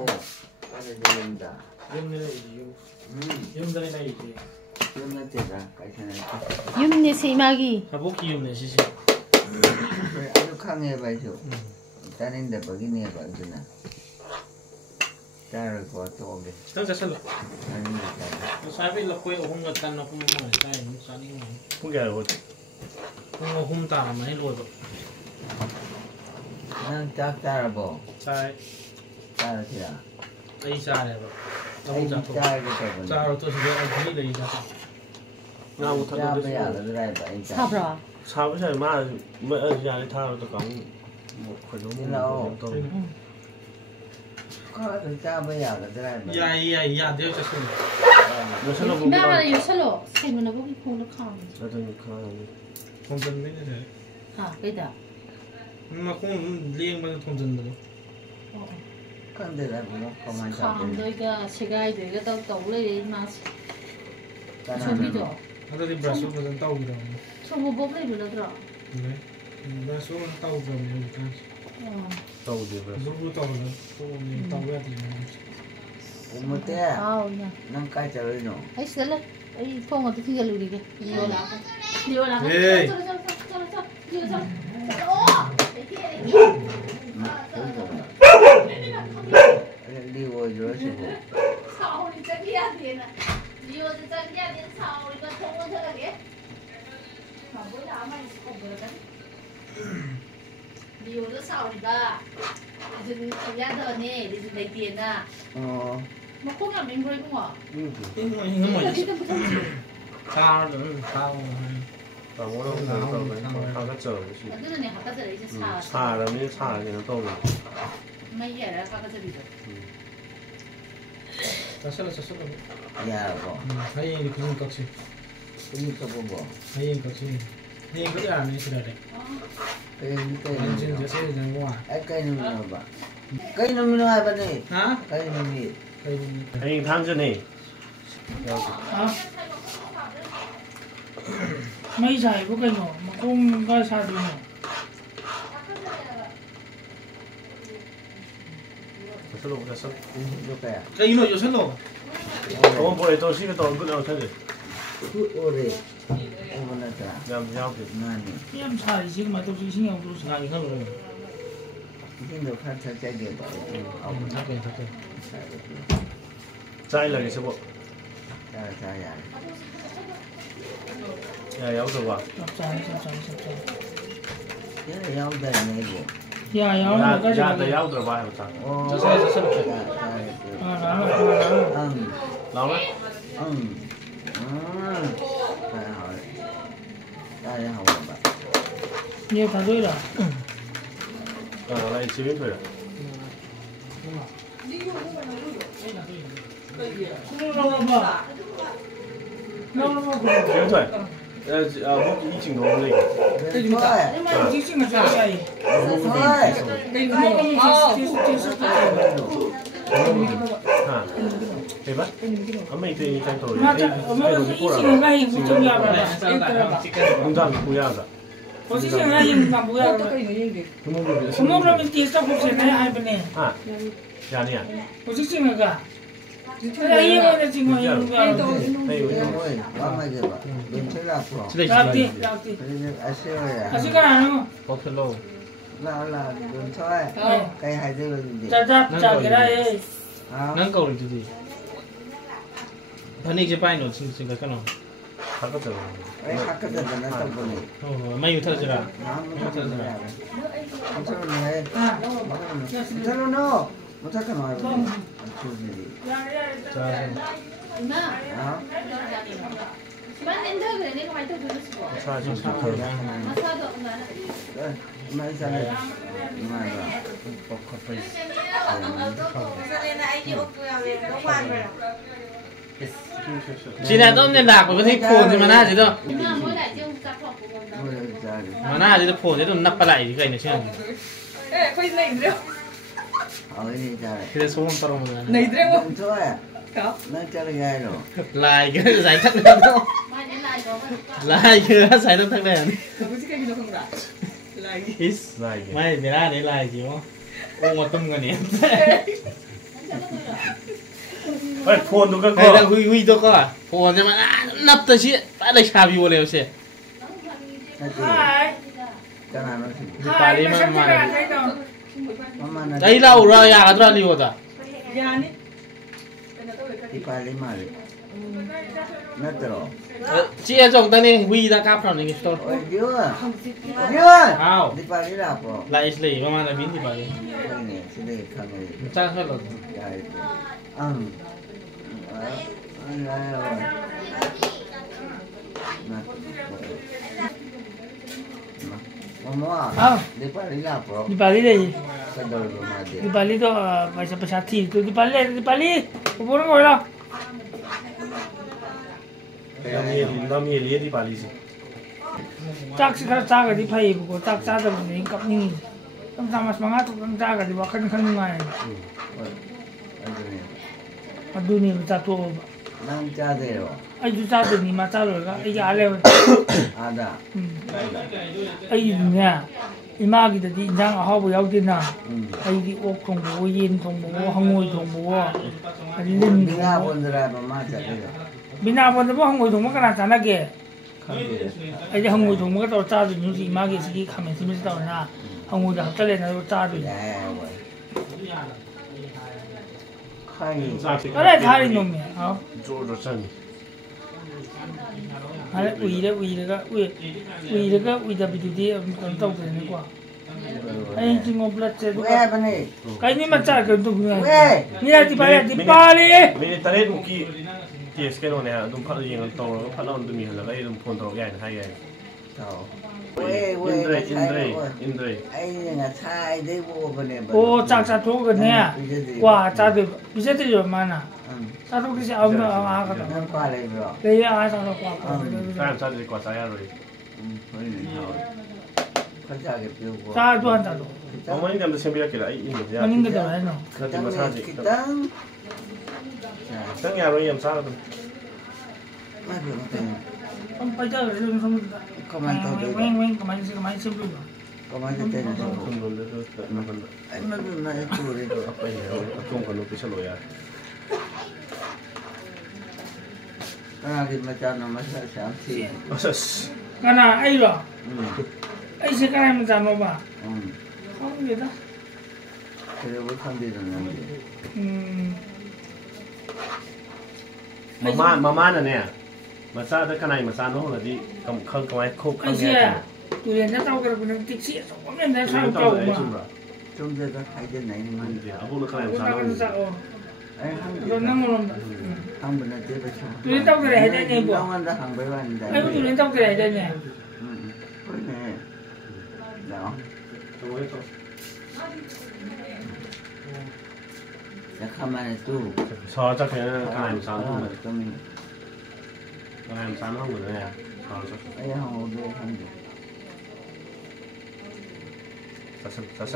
오, 빨리 들린다. 염전에 나이지. 염전 때가 까지는. 윤네스 이마기. 하복기 염내 시시. 그래, 아주 강해봐죠. 다른데 버기네 봐, 그나. 따를 거 또. 시장 자살라. 아니, 사비 라코에 홍가 딴나 kuma mo sai ni sani mo. Không kể rồi. 홍어 홈다 많이 로도. 난 딱 따라봐. sai 따라지라. ai sai đấy ba. 아이, Ông cha 따르게 thôi. 되고. Cha rồi tôi sẽ ai lấy ra. Nào một 짜 thằng 빼야 tôi 그래 봐. 사브라. sao với thằng mà ở nhà đi thao tôi cõng một khối đúng tôi. 그거 짜 빼야 그래 봐. 야, 내가 쳤어. Nó sẽ là một cái 나가 요살로 세문나 보기 콩을 칸. 저는 그 통전 맨날 해. 아, 그다. 콩 리행만 통전으로. 근데 나 뭐, 그만 잡고. 칸도이가 세가이도이가 또 올래 마스. 저기도. 하다리 브라스 버전 따오기로. 저거 먹래 불러더라. 네. 브라스 따오기로 이렇게. tàu gì vậy? 누구 따오는? 또 따오야 돼. 못해. 아우 야. 난 까져요, 너. 아이 쓸래. 아이 콩어 또 튀겨 누리게. 리오라. 리오라. 에이. 리오라. 리워줘, 시고. 사오리 짱이야 되나. 리오도 짱이야 된 사오리가 통원 생각해. 뭐야 아마 있을 거거든. 리오도 사오리가 요즘 야더네 요즘 내 뒤에나. 뭐 콩이 맹그레고 와. 이거 뭐지? 사오는 Tàu nó đâu tàu cái chở cái gì? 너는 내 바깥에 이제 사. Xà là mới xà thì nó to rồi. mấy giờ đã 바깥에 đi rồi. 자살라. 야, 뭐. 하이엔 그중 같이. 그니까 뭐. 하이엔 같이. 하이엔 그래 안 해, 그래. 그니까. 완전 자세히 된 거야. cây nó bà. Cây nó mới nói bà này. hả? Cây nó mới. Anh tham cho này. mấy giải có cái nhỏ mà không gai xa được nhỏ. Nó sẽ Vô kìa. cái nó vô sân rồi. Ủa, bộ này tôi xin cái tàu cứ nào thế này. Cứ ô đi. Ô nó trả. Giao thì. Nani. em xài gì mà tôi chỉ xin ông tôi xài. 아니 그럼. Cái đồ khác sẽ chạy điện bảo. 잠깐. Chai là cái số bộ. Chai à. Nhà giáo rồi à? sắp xài. Thế là nhau đầy này bộ. 야, 야, cái gì Nhà giáo rồi bài một thằng. Ô. 자살. à, đó. Lâu đấy. Phải hỏi. Đây là hỏi bà. nhiều thằng tôi là Này chỉ biết thôi rồi. lâu Biết thôi. Bút ý trình độ này. Thôi. nhưng mà chỉ xin là tôi xài. Thôi. À. Thế bắt. Mình thì tranh thủ. mà chỉ xin là hình của trong nhà bà. Không ra mình ra cả. có chỉ xin là hình mà bố ra. không muốn là mình tiền sao không xin là ai bên này. À. Nhà này à? có chỉ xin là cả. cái gì mà chỉ ngồi hình cả. Thôi. Quá mày kìa bà. Đừng chơi lạc bỏ. làm gì. 아쉬워요. cái nào 버틀로. là đừng thôi. Cây hay thế là gì? 자 cái này. 난 거울 주지. 아니 이제 빠이 놓 진짜 까노. 바깥으로. Cái khác cái gì nó tập của mình. 마이 터지라. Không sao này. Không sao nó. Một thằng nói. 자. 엄마. Đó. 집안 엔터 그래 내가 많이 들었어. Xa chứ. 마사도 엄마. Đây, mấy giờ này? Mà là có phải. 지나 떴네 나 그거 thấy phồn thì mà na gì đâu. 엄마 뭐 lại chưa tập học của con đâu. Bây giờ đi. mà na gì đâu phồn thế đâu nắp lại thì cái này chứ. Ở đây giờ. 그래 소문 빨아먹는 Này đeo Đừng thôi à? Có. Nó chơi gai rồi. lại cái giải thắt này đâu. mai đến lại có lại cái giải thắt này. Nó có cái gì nó không đã. Lại. ít Dài kìa. mày để ra để lại gì không? Ôm một tâm người nè. อ้โฟนดูก็ Hay là huy đó có à? Phồn cho mà nắp tới chị, đã lấy xà bìu liều xe. Hai. cái nào nó thì Hai mà sắp ra thấy đâu. mama nó Đấy lâu rồi à, ra liều ta. Yani. đi phải lấy mà đi nó rồi Chị em dùng tay này huy ra cáp nào này store. ôi dưa dưa Ao. đi phải lấy là bỏ Lại lấy mà là biến thì bảo. cái này sẽ để không này Chắc hết rồi. đây ăn ăn rồi Mama, di Bali lah bro. Di Bali deh. Sadar rumah dia. Di Bali tuh bahasa pesati itu di Bali. Kupur ngồi đâu. เรามีเลี้ยที่ปารีส Cak sekarang cak di Pai buku cak cak ada begini kap ni. Sama semangat tuh cak di bahkan kan ngai. Ada ni. Aduh ni macam tu. Nang cah dia. Aduh cak tu ni macam tu kan. Iya ale. Ada. Aduh ni. Ima kita di jang ahau bayau di na. Aduh ok thong bu yin thong bu hangoi thong bu. Aduh ni. Bina pun dah mama cah dia. Bina pun tu hangoi thong bu kan sana ke. Kan dia. Aduh hangoi thong bu kan tu cak tu ni si ima kita segi kami si mesti tahu na. Hangoi dah tak leh na tu cak tu. Ya, weh. Kai. Kalau thari nom ni. Ah. 做着生意 Ada ui le ke ui dah bidu dia bukan tahu ke ni kuah. Ayah cingop belat saya tu. Weh apa ni? Kau ni macam ke tu ni? Weh. Ni dah di Bali. มีตาเล็ดเมื่อกี้เทียสแกนเนี่ยดุมพัดยิงกันตรงแล้วพัดเราดุมีหันแล้วก็ดุมพลตรงใหญ่ให้ใหญ่ Tahu. Weh, อิน weh. เดรอินเดรอินเดร Ai ni ngat cai dia buat apa ni? Oh, cak tu ke ni? Wah, cak tu bisa tu di mana? Cak tu kisah awak awak kata. Nampak lagi bro. Dia awak cak tu kuah. ถ้าชาติกว่าสายอะไร Kau cakap dia buat. Cak tu cak tu. เพราะมันยังจะเชื่อมโยงกับไอ้อินเดีย Mana kita dah no. แล้วจะมาชาติ Kita. ตั้งยาเรายังทราบกัน Mana kita? Sampai jauh sebelum Kau mantau dia. Weng kemarin sebelum. Kau mantau dia. คุณรู้เลยว่ามัน Ai mana nak itu dia. ไปแล้วตรงกันรู้ไปเฉลยอ่ะ Kalau kita macam nama saya Shamsi. Karena air lah. Air sekarang macam apa? Oh gitu. Kita bukan di dalam dia. มาม่าน่ะเนี่ยมาซาได้ขนาดมาซาโน่เลยที่เขาเขาไว้คุกข้างแง่ Tu yang nak tahu kalau punya tiksi, soalnya dah เขา tahu ต้อ kau งไอ้จุ่ม mah. ละ Trong dia tak ada naik ni มัน mana. เดี๋ยวพวกเราขนาดมาซา Kita โน่ kan tak oh. Ai hang Kalau dia. nang belum. Hang benar dia macam. Tu yang tahu kerja ada ni bu. Jangan dah hang bewan dah. Aku tu yang tahu kerja ada ni. Kau ni. Dah. ตรงนี้ตรง Dah kamar tu. ซอจากเนี่ยขนาดมาซาโน่เลย Kau ni. ขนาดมาซาโน่เหมือนเนี่ยเขาจะ Ai hang udah hang dia. สัส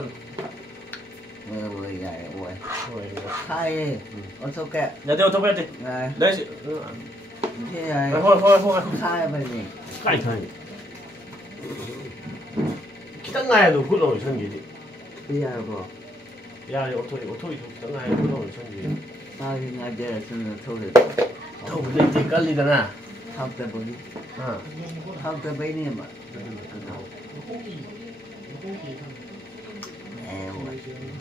Oi gai oi. โอ้ย Hai. Untuk ke. เดี๋ยวทุบไปดิ Ai. ได้สิ Ni ai. ไปพ่อ Hai apa ni? ใกล้ใช่คิดตั้งไงดูพูดลงอยู่เช่นนี้ดิ Biar bro. ยาโอโต้อีกตั้งไงพูดลงอยู่เช่นนี้ Mari ngajar sana tu. โถ่จริงๆก็ลีกันนะ Hang tak boleh. อ่า Hang tak boleh ni mak.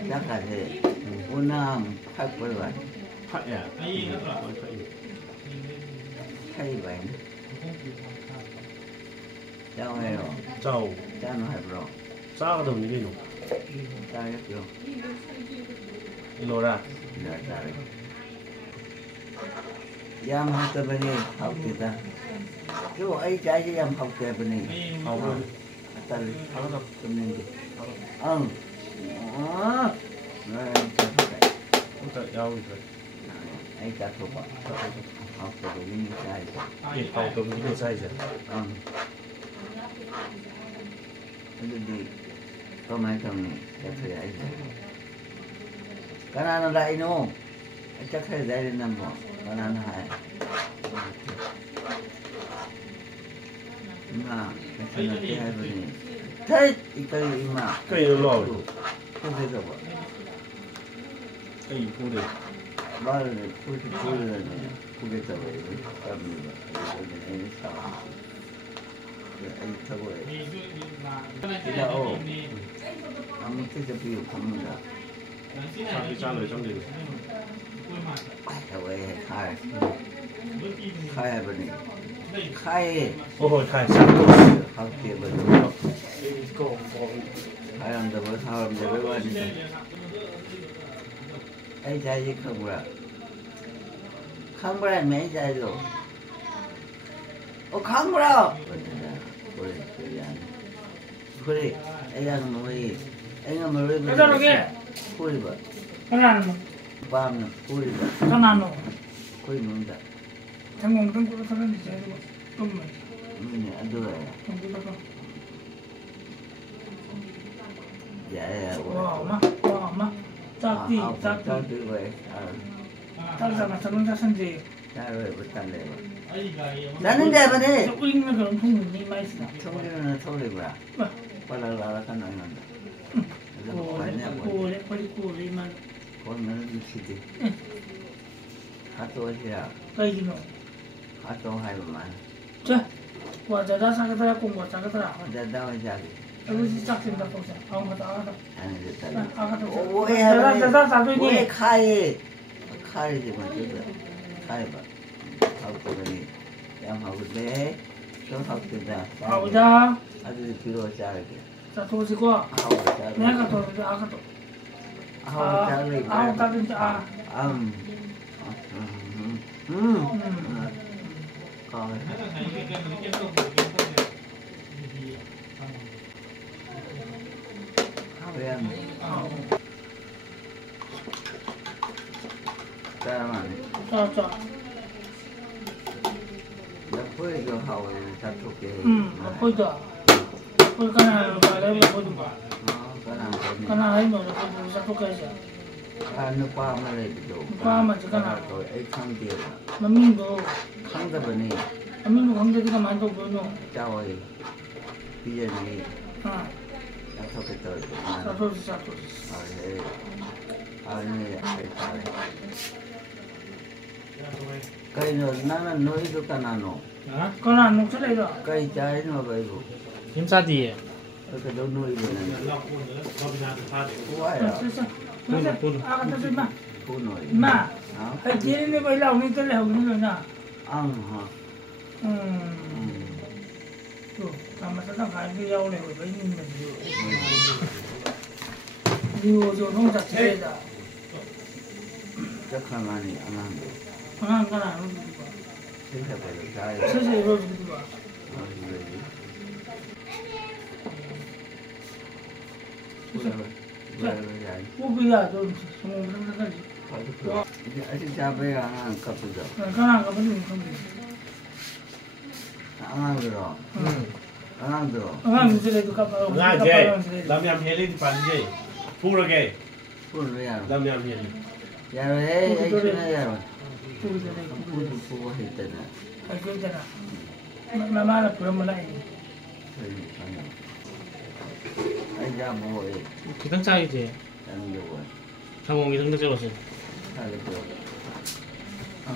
Jangan deh. Unang hak berwan. พัดเนี่ย Hai bain. Jangan hero. เจ้า Jangan hai bro. จ้ากระดุมนี่หนู Tarik bro. อีโลระ Dah tarik. Yang hak tak boleh hak kita. Tu ai cai yang hak tak boleh. เอาไป Tarik. เอาแล้ว Kemudian. เอา Ah. Nah, แต่ยาวอีกเลย ai jatuh pak. Hak tak boleh cai. อีกเอาตัวนี้ไม่ใช่ใช่ Itu di pemacam ni jatuh aja. Karena ada ini, cak saya dari nama. Karena hai. Nah, macam nak dia begini. Saya ikan lima. ก็ยังรออยู่ Tu saya apa? ก็อยู่พูดเลย Ai 말을 보여주면 보겠다고 합니다. 애기 타고 이다오 아무 뜻도 비우 갑니다. 사실 짠을 정리. 왜 khai bani khai 오, 잘. 학교 bani 사람들 뭐 사람들 왜 왔는데 ai trai gì không ra mấy trai rồi ô không ra 그래 애랑 뭐이 애가 뭐래 그러게. 꼬리 봐 하나는 밤에 꼬리 봐 하나는 꼬리 먹는다 장공 등으로 사는 이제 좀 안 좋아요 dạ 와 엄마 짝띠 짝띠 vậy 짝사가 자동차 선지 자 rồi bữa tầm này 나는 대박 돼 우리는 그런 통문이 많이 있어 통리는 통리구나 빨라라 간 나는다 꼬리만 오늘 미치지 가도 어디야 가이기노 가도 하이만 자 와자다 사가다 공부 사가다 자다 와자기 여기 짝진다 보자 아무것도 아니 됐다 아가도 오해 자다 사도니 오해 카이 좀 주자 카이 봐 하고 그러니 양 하고 좀 하고 된다 아우자 아주 뒤로 자르게 자 도지고 하고 자르게 내가 도지 아가도 하고 자르게 아우 따든지 coi em ra mà 자 nó phơi cho hậu ta thuộc cái 보이다 보이까나 말해 보이다 cái nào cũng 까나 해 뭐 보이다 똑같이 nó qua mà lại được qua mà chỉ cái nào rồi ấy không tiền 남민도 không có vấn đề 남민도 강대가 많이 또 보이노 cháu ơi bây giờ này 아 đã thuộc cái tới mà 자도지 ở đây phải cây nó nuôi được cái nào 아? 까나 안 녹슬래도 cây trái nó vậy rồi 힘싸디. cái đó nuôi rồi này 나 quá à 아가 또 마. cô nuôi 마. đó 아 제리네 바이라 오늘 때 하고는 거나. ăn hả 또 아마도 가게 야오래 왜 있는 거지. 이거 저 농사 지내다. chắc khả năng này ăn ăn được 하나 하나 thế là phải được trái 세세 이거 좀 봐. 우비야 좀 성공을 하지. 아직 잡아야 안 갚으죠. 까나 가면 좀 안 들어. 안 들어. 아, 문제도 갚아. Nga jay, lam yam heli di pan jay. Pura gay, 돈 왜야? lam yam heli. 야, 왜 이렇게 야? 또 전에 부부 부부 했잖아. 아, 괜찮아. 나마나 그러면 안 돼. 아이자 뭐해? 기등차이지. 나는 요거. 장공이 등등 찍었어. 살려줘. 응.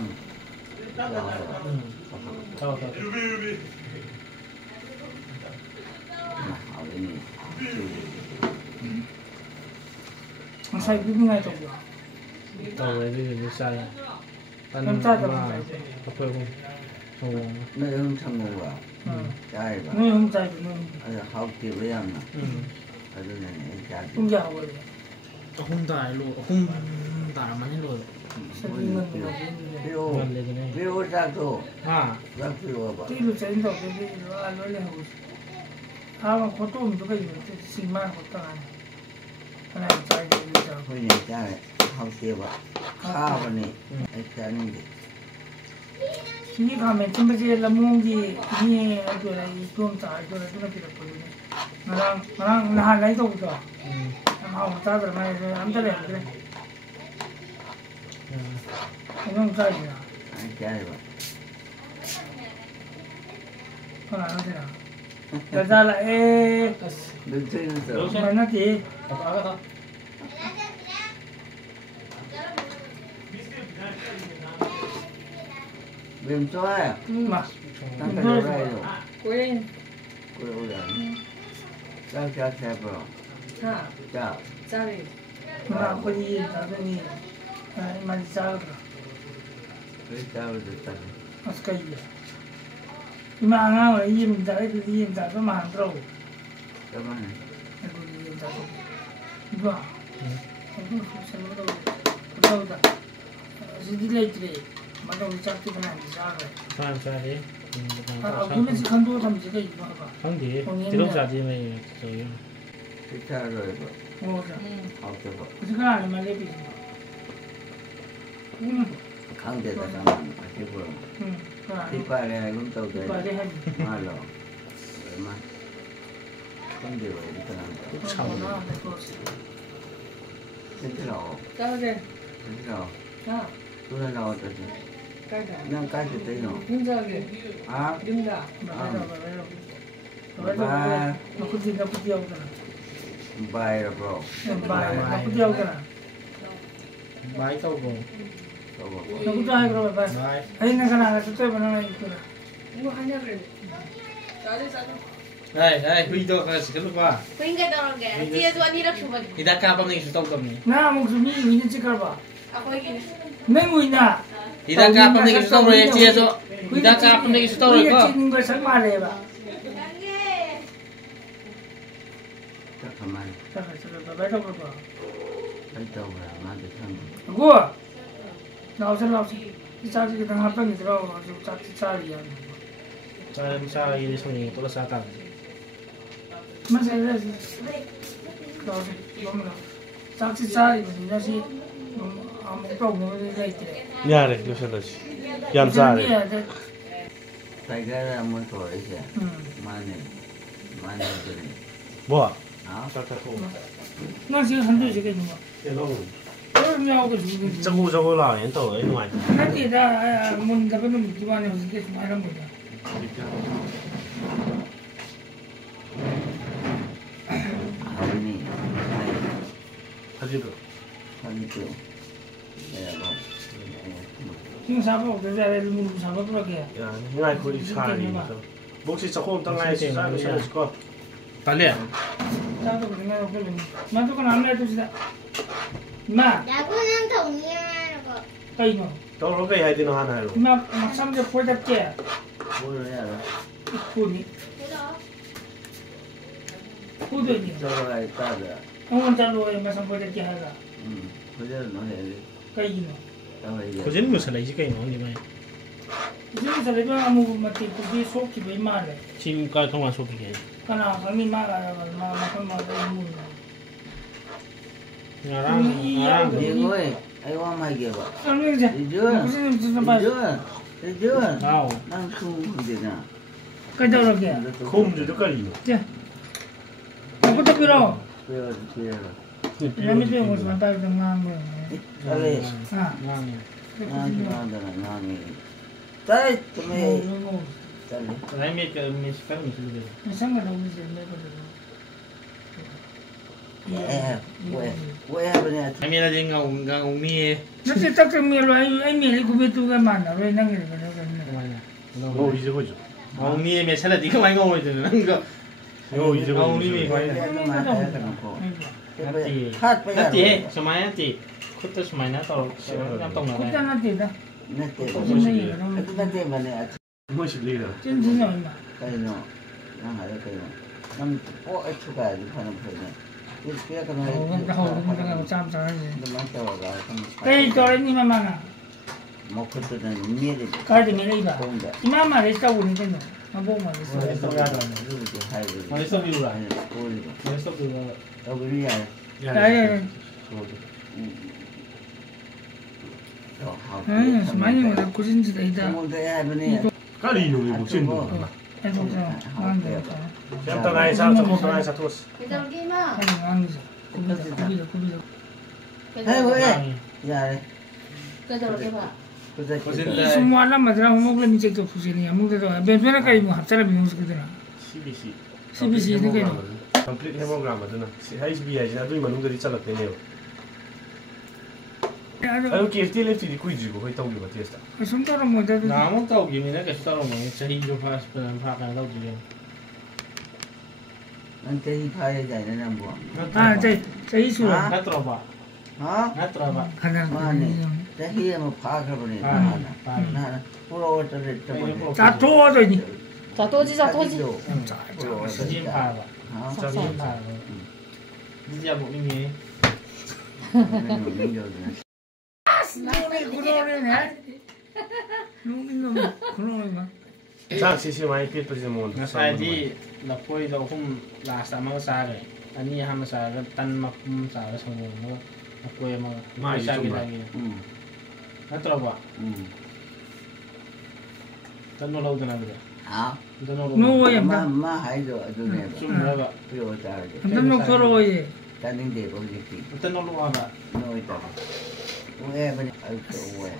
어린이. sai cái ngay trong đó. 왜 이렇게 싸야? 남자도 앞에 공. nó không thằng ngủ à? Trai mà. nó không sai nó Ở học kiểu với em à? Ở đây này trai. không giàu rồi. 홍다일로 홍다만 일로 생기는 Video 만들기네. video ra cô. 아, Ra video bà. cái lúc chạy đâu cái nó ăn nó lên hồ. mà có tôm cái gì cái xì man của ta này. Cái này chạy đi bây giờ. Thôi này trai học kiểu bà. Khá bà này. Ai trai này. 이 가면 전부제 라몽기 이 아이들 좀 잘도 좀 필요해. 나랑 나 라이도 보다. 아, 다들 많이 안 들려. 그래. 이건 잘이야. Ai trai bà. 그건 안 되나. 여자라 에 Đừng chơi nữa rồi. 만나지. Viêm xoay. Mà Tăng cái đồ đây rồi. quên Ôi ôi giời. Chào xe bro. hả Chào. sao đi mà có gì ta cái gì mà đi sao Cái chào được tận. mà cái gì mà ngang rồi gì mình ta cái mà hàng trâu Cảm ơn. cái gì ta cái vâng không sao đâu ta gì lấy đi mà đâu đi chắc cái này đi sao rồi Phan ra đấy. cũng là chỉ không đâu thằng gì cái gì mà Không thì, thì lúc ra gì mày rồi. Cái chào rồi bro. ồ dạ Học cho bro. cái này mà lấy đi Không thể ta làm. Cái bro. Thì qua đây cũng tàu tới. phải đây hay Mà lo. Vậy mà. Không điều vậy ta làm. Xin lỗi. sao đi Xin lỗi. hả Tôi là lo cho chị. cái đó Nâng cái cho tí nó. nhưng sao đi À. đứng đó Ba. nó có gì nó có tiêu cái Bye rồi bro. bài nó có tiêu cái Bái câu rồi. Đâu bro. nó có tiêu cái bài Bái. ấy nó cái nào tôi mà nó này cái mua hai nhá rồi sao đi Đây, Huy tôi phải xử lúc qua. Quên cái đó rồi kìa. Chia cho anh đi đọc chụp vậy. Thì đã cao bằng này tông cầm này. na một số mình chỉ cái ba À quên cái này. mấy người na Thì đã cao bằng này tông rồi chia cho. Thì đã cao bằng này tông rồi có. nhưng mà sáng mà đấy ba Chắc không ai. chắc là bài đâu ba Thấy tàu là mà được thằng. gua nào xem nào đi sao thì thằng hấp dẫn rồi chắc sao đi Saya bisa ini sini terus akan. mà sẽ là rồi đúng rồi chắc sao thì nó sẽ một câu nó sẽ dạy thế 야래 요새다지 얌사래 Thấy cái là muốn thổi kìa. Mà này. Mà này rồi. 뭐야 Đó. nó sẽ không được cái gì mà 헬로 nó nhau cái gì 저거 라인 또 어디 와 nó thì ra muốn gặp nó mình đi vào này cái gì mà làm được Hãy đi. 하지도 Hãy đi. Đây là bro. nhưng sao bảo cái này mình sao bảo cái kia 야 ngay 거기 차리 혹시 조금 땅에 시작을 시작할 거 Tali. sao tôi cái này cái này mà tôi còn làm này tôi sẽ mà 야구는 동의하라고. cái nó 또 로게 해야 되는 하나로 mà mặc xong rồi phôi đặt kia Ôi rồi đó. phôi phôi đi Cho rồi ta rồi. ông ăn cháo rồi mà xong phôi đặt kia hả Bây giờ nó hệ đi. cái gì nó Tao bây giờ. Có dính một sợi lấy cái nó như vậy. chứ sao lại bây giờ mà thì cũng đi số thì bị mà đấy Chim coi không ăn số cái. cái nào phải mình mà không mà cái mùi Ngarang. Đi ngồi. Ai qua mày kìa bro. sao nó vậy Đi chưa? nó Đi chưa? Đi chưa? Nào. Đang không được nào. cái đâu rồi kìa 콤주도 깔리고 chưa có tập gì đâu Chưa rồi. em biết một số tay đang ngang rồi Đây đi. à Ngang. Ngon rồi ngon đi. Tới tụi mày. Tới đi. Cái này mình phải mình xử lý. nó sáng ngày đầu đi xem đây có được Quê bên này. Cái này là gì ngầu mi. nó sẽ tắt cái miệng rồi anh miệng cũng biết tu cái màn rồi năng cái này 오 이제 거죠 Ngầu mi mẹ sẽ là tí không ai ngồi từ nó cơ. 오 이제 Ngầu mi mình quay. Hát bây giờ. Nát gì? Số máy nát gì? Khúc tới số máy nát tàu. Năm tông nào cũng đây? cho nó tiền đó Nét tiền. cũng không gì đâu Nét tiền mà này. 무엇이 리더 chân chính rồi mà Cây nó. Nó hay là cây nó. Năm ô ít chút cái phải làm phải này. Cái cái này. cái hồ cũng đang làm trăm trăm gì Nó mang cho vào không. cái cho đấy nhưng mà à Một cái từ này nhẹ đi. cái gì mới lấy bà Không được. mà đấy sao cũng cái nó nó bông mà đấy sao Hay rồi. Nó đi sắp đi rồi. Ôi. Nó sắp đi rồi. Đâu cái gì vậy? cái 많이 오다 고진지 있다 Muốn thấy hai bên này. 깔리는 게 무슨 거 anh không sao ăn được 그냥 땅에 사 조금 땅에 사 토스 Cái đầu kia mà. anh ăn được cũng được cũng được Cái Hay đầu quá. Dạ đây. cái đầu kia mà. Có gì? Có gì? 이 sommoala madra homogla mi chekto fusini amugda to benfena kai mo hapsara bi mus kidana CBC CBC ne kai no 컴플리트 헤모그램 맞나 HBI 지나 둘 만능들이 잘랐대네요 아유 KFC 랩티디 꾸이지고 거의 떠올리고 테스트. 손가락 모자도 나무 떠오기면 계속 따라오면 자기도 파간 떠오지. Nanti hipaya jaya na buat. 저 이수 나 들어봐. Ha? 나 들어봐. 하나 Mana? Dah mau pakai beri. Nah, pulau terus terus. 자 도와줘니 자 또지 자 또지. 시진 파가. Ha? 시진 파가. 진짜 뭐 이미. 그러네 농민놈 그러네 자, 시시 많이 삐뚤지 뭐. 나사지 나 포이도 홈 라스타 마사게. 아니 하마사가 딴 막품 사가 성공 뭐 포에 뭐 마사게 다기. 나 들어봐. 딴 놀아오잖아 그래. Ha? 누워야 Ma hai rồi, tôi này. 좀 놀아봐. Pulau tar. 너 걸어오지 Tanding dia boleh pergi. 딴 놀아봐. Noi tar. Uwe bani uwe.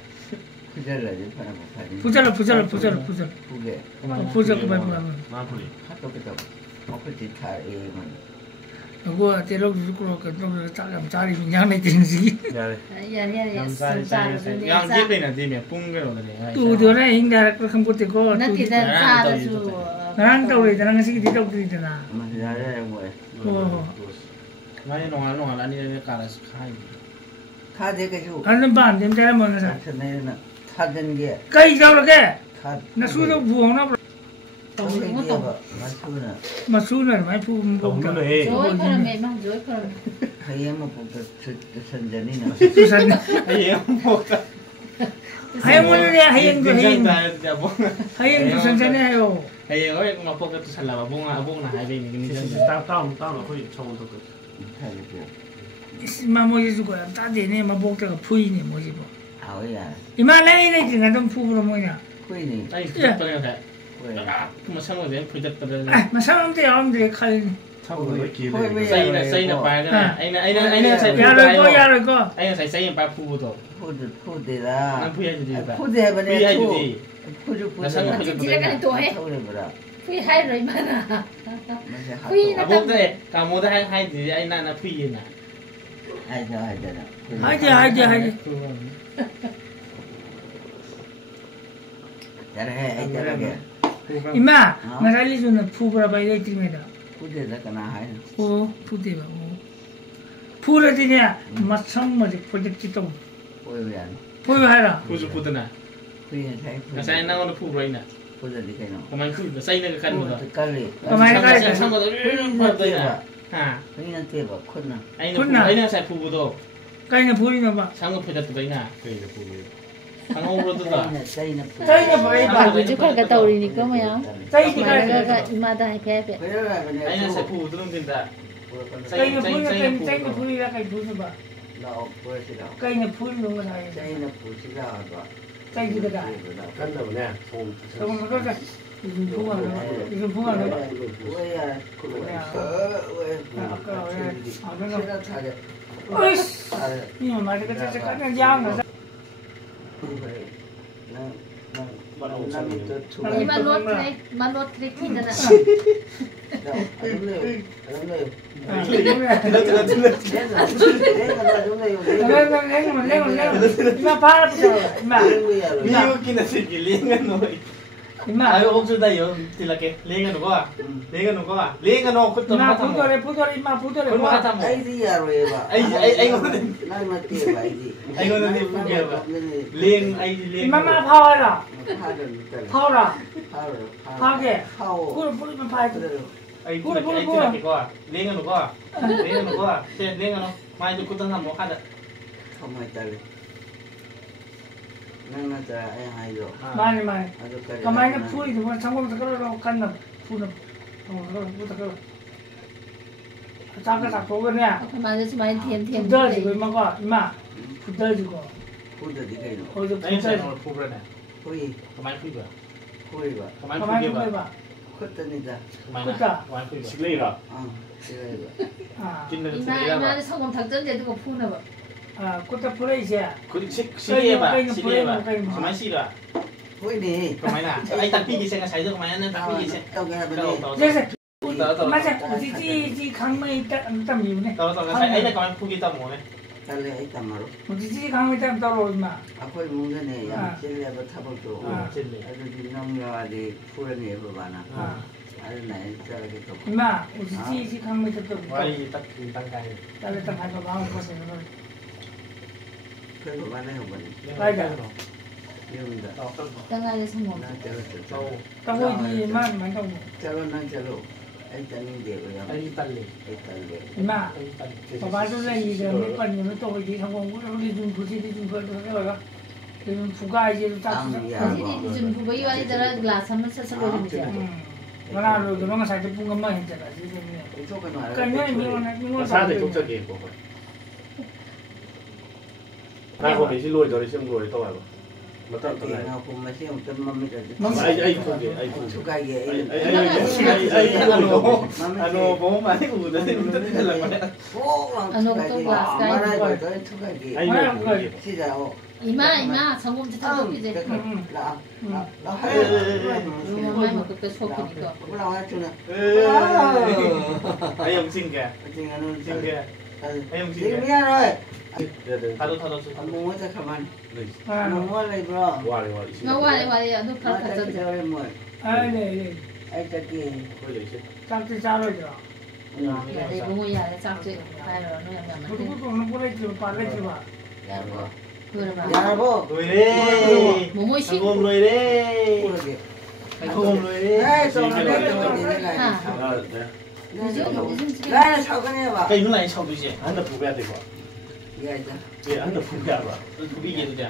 Pujalah je pada bukan. 부자라 Puge. 부자 그만 그만 마플리. Atau kita. Apa cerita mana? 그거 대로 그거 그좀 짜감 짜리 그냥 되는지 야래. 야야야. 양 집에나 되면 뿡그러 그래. 또 도래 인가 그 컴퓨터 나 기다 사라주. 나랑 또 우리 나랑 시기 뒤로 들이잖아 Masih ada yang buat. 많이 농아 아니 가라서 가이. Kada ke tu. 하는 반 냄새 먹는 사 Sebenarnya kada dia. 까이 잡을게 Kada. 나 수도 부엉나 Tapi dia apa? Masuknya. 마수는 많이 부은 거 너무는 해. 조이 그럼 매망 조이 그럼. Saya mau pukul senjani na. 수산 아예 뭐가. 하영문에 하영도 하영 진짜 뭐. 하영도 선전해 하요 아예 어이 뭐 포켓 살라봐 봉아 하이베 니 시시 다음 거의 처음 듣고. Kada. 마모지 주고 따대네 마복다가 부인이 뭐지 뭐 Awak. 이만해네 지금 좀 부부로 뭐냐 Kau ini. 아니 그거는 돼. Kau. 뭐 상호된 부적들은 아 사람들 아무들 칼 차고 이렇게. 사이나 빠가 아이나 사이 야를 거 아이나 사이 빠 부부도 Pude dah. 난 부야지 봐. Pude apa dia tu? 부야지 Pude. Nasaan 나 지지가 또 해. Tahu dia berapa? 푸이 하이로 이만아. Masih Puy hatu. na- 아복데 가모다 하이지 아이나 나 부이나 Ada. 하지 Cara hai cara dia. 이마 나살리 주는 부부라 봐야 될 때입니다 Pude dah kena hai. 오 부대가 오 부르디냐 마창머지 프로젝트 Kau yang. 보여하라 부주 부드나 Kau yang saya. 나사이 나오는 부부이나 Pude di sana. 그만 그 사이나 그 Kau 간거다 sekali. 그만 상거도 부드나 하 Kau yang tiba. Kau nak. 아이나 사이 부부도 까이나 보이나 봐 상거 표적도이나 그래 부부. 상호로도다 Saya nak. 짜이나 봐야 뭐지 그러니까 떠오르니까 뭐야. 짜이니까 내가 이마다 해패. 아이나 사이 부부 들은된다 까이나 보이라 까이 보는 봐 Lau boleh tidak. 까이나 보이는 거 나야 Saya nak puji dah apa. 짜이니까 간다보네. 저거 그러니까 이거 보아라 Weh, 아까 왜 Sudah saja. 어이씨 이거 말이 그때 그냥 양아 이만 롯 트레킹이잖아. 이마 봐라 이마 미국 기나시기 링은 노이 이마 아유 옥주다요 딜라게 링은 누가 링은 너 그때 이마 마타 뭐 부더래 이마 부더래 그럼 마타 뭐 Aidi ya roeba. 아이고는 Nari mati ba aidi. 아이고는 네 부게봐 링 아이디 링 이마마 파와라 Padan. 파와라 Padan. 파게 Kau. 꿀 뿌리면 파야 돼 아이 딜라게 거야 링은 누가 제 링은 너 많이 듣고 던 사람 뭐 하자 Kau mai tali. Nang na ta ay hayo. 많이 Ado kari. 가만히 풀이 뭐 창고부터 끌어서 간다 풀은 부터 끌어 잠깐 딱 보거냐 맞아 많이 템. 부더지고 이마가 이마 부더지고 Kuda di kayo. 거기서 아이 잘 부더지고 부르네 Kui. 그만 부이봐 Kui ba. 그만 가만히 부이봐 보여봐 Kota ni da. 그만 부이봐 시레이라. Sila ba. 아, 진짜 이마 성공 작전제 두고 푸나 봐. 아, 그때 프레이지야 그 시리해봐 그만 시라 Kui ni. 그만이나 아이 딱 비기 생각 잘 들어 그만은 딱 비기 생각 Tau ka ba ni. 그래서 맞아, 지 강매에 있다, 땀 이유네. 아이나 그만 부기 딱 뭐네 딸래 아이까 말로. 지지 강의 때 따로 임마. 아코이 뭉게네 야 찔레버 타볼도. 찔레. 아주 비농야와디 푸르네 해봐나. 아주 나이 저렇게 또. 임마 지지 강의 때 또. 와이 딱 땅가이. 딸에 딱 가서 마음 고생을. 그래도 많이 해보니. 맞아. 이런다. 땅가에서 뭐 난 저렇게. 땅고지 만 땅고. 저로 난 저로. 아이따는 게고요. 아이 딸리. 아이따는 임마. 아이 딸리. 바바도 이제 몇 번이면 또 이제 성공 우리 좀 부시리 좀 그래가 좀 부가 이제 딱 사실이 좀 그거이 와이더라 글라스 한번 써서 보지. 그나로 그런 거 사실 bun가만 했잖아 지금. 그냥 이거는 사대 독자기 뭐. 나 거기 실로에 저리 심로에 또 와봐. 맞다 또 나. 아이 거기 아이 거기. 추가게. 아노 뭐 많이 구는데 근데 달라. 아이 거기. 진짜요. 이마 성공 좀 해보지. 많이 먹고 또 속으니까. 아이 영신게. 신게. 아이 영신게. 타도 안 먹어서 가만. 안 먹을래 bro. 와래. 와래 너 팔았지. 아네. ai ta kia 짝지 자르죠. 야, 내 부모야, 짝지. 아이로 너 그리고 는 보내지 말래지 마. yarbo 그래 봐. yarbo 로이레 뭐뭐 시. 상공 로이레 kurde 상공 로이레 ai so na le to ni la 아 네. 요즘 집에 la sao cái này ba cái nó này sau cái gì 한다 부배야 되고 ya ja 예 한다 부배야 봐 부비 얘도 돼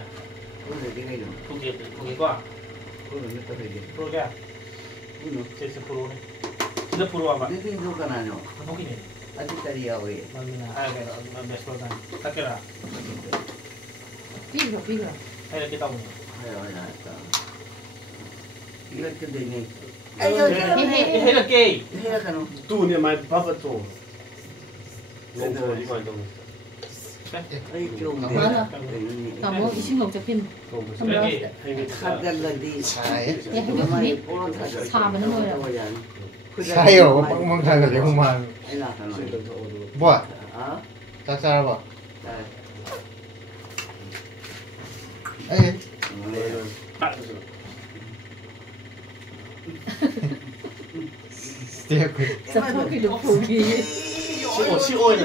kurde đi cái đó 부기 거 kurde ni to đi 프로야 uno 제스 프로네 진짜 프로 와봐 ni tin du kana no 보기네 ati tari ya we 맞나 아 그래 베스트 프로다 딱해라 비교. 이렇게 따고 ai ơi là ta 이렇게 되니 해가 게이 해야 가노 뚜네 많이 바빠도 너무 이거 좀 ai chung đi 맞아. 너무 이신경 적힌 이렇게 khát gần gần đi 야, 해보니 사면은 뭐야? 사요 멍멍하게 대구만 ai là cái này 뭐 à 짝짝아 봐 đây 에이 스테이크 저기도 보기. 시오에는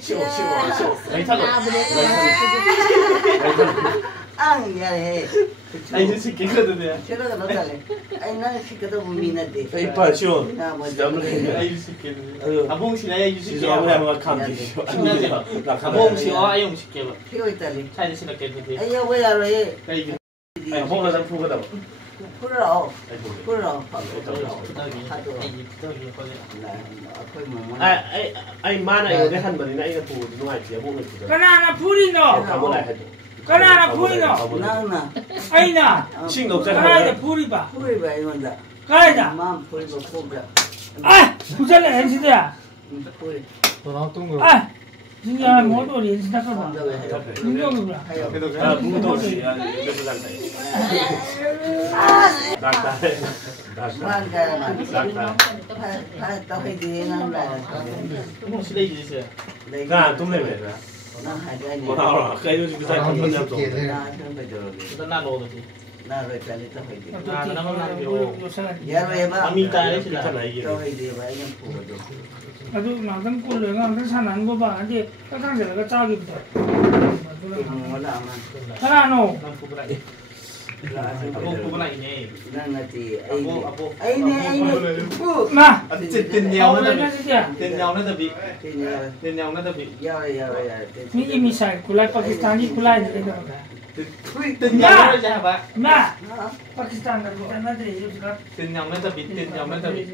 시오 아니 타도 ăn nhà này 아니 이제 시키거든요 chứ nó nói là anh nói chỉ có đâu mình là để 이빨 시오 na mà 아이 시키는 아봉시나 아이 시키 아무나 감지 아봉시와 아용 시켜 thiếu Italy 차이는 시작해 그게 anh yêu bây giờ rồi 아이 봉가 다 푸거다 풀어 부탁이 거기 khơi mà 아이 많아 이거 내 한번이나 이거 보고 누가지 봉을 주자 까나나 불이 넣어. 가보라 해도 까나나 불이 넣어. nang 아이나. 싱도 없잖아 까나나 불이 봐. 풀이 vậy mà đã 까이다. mam 풀이 có khô đã 아, 부자네 엔시드야. 풀이 돌아왔던 거 아, 진짜 모두 엔시다 không 봐. đâu vậy 능력이구나. 아 무도시 이거 간다 mang ra mà phải tao hay đi nó là 뭐 시대 있어요 đây 나 동네에 nó hay cái này 뭐 나와 그래도 지금 잘 컨텐츠 없어 na không phải rồi 일단 나 넣어도지 na rồi cái này tao phải đi 요새 ya rồi ba 아미 딸이 괜찮아 이게 tao hay đi vậy nhưng phụ được 나도 나도 꼴레가 안 산안 거 봐. 이제 까상제가 짜기부터. nó làm ăn 하나노. 난 부부라 là 아보 부부라 이네 nên là thì 아보 ấy này phụ 마. တင်nhau nó 나 진짜. တင်nhau nó bị thì nhờ တင်nhau nó bị giao rồi 미기 미사일 굴라이 파키스탄이 굴라이 내가. တင်nhau nó ra bạn 마. 파키스탄 가지고 나들이 요즘가 တင်nhau nó bị တင်nhau nó bị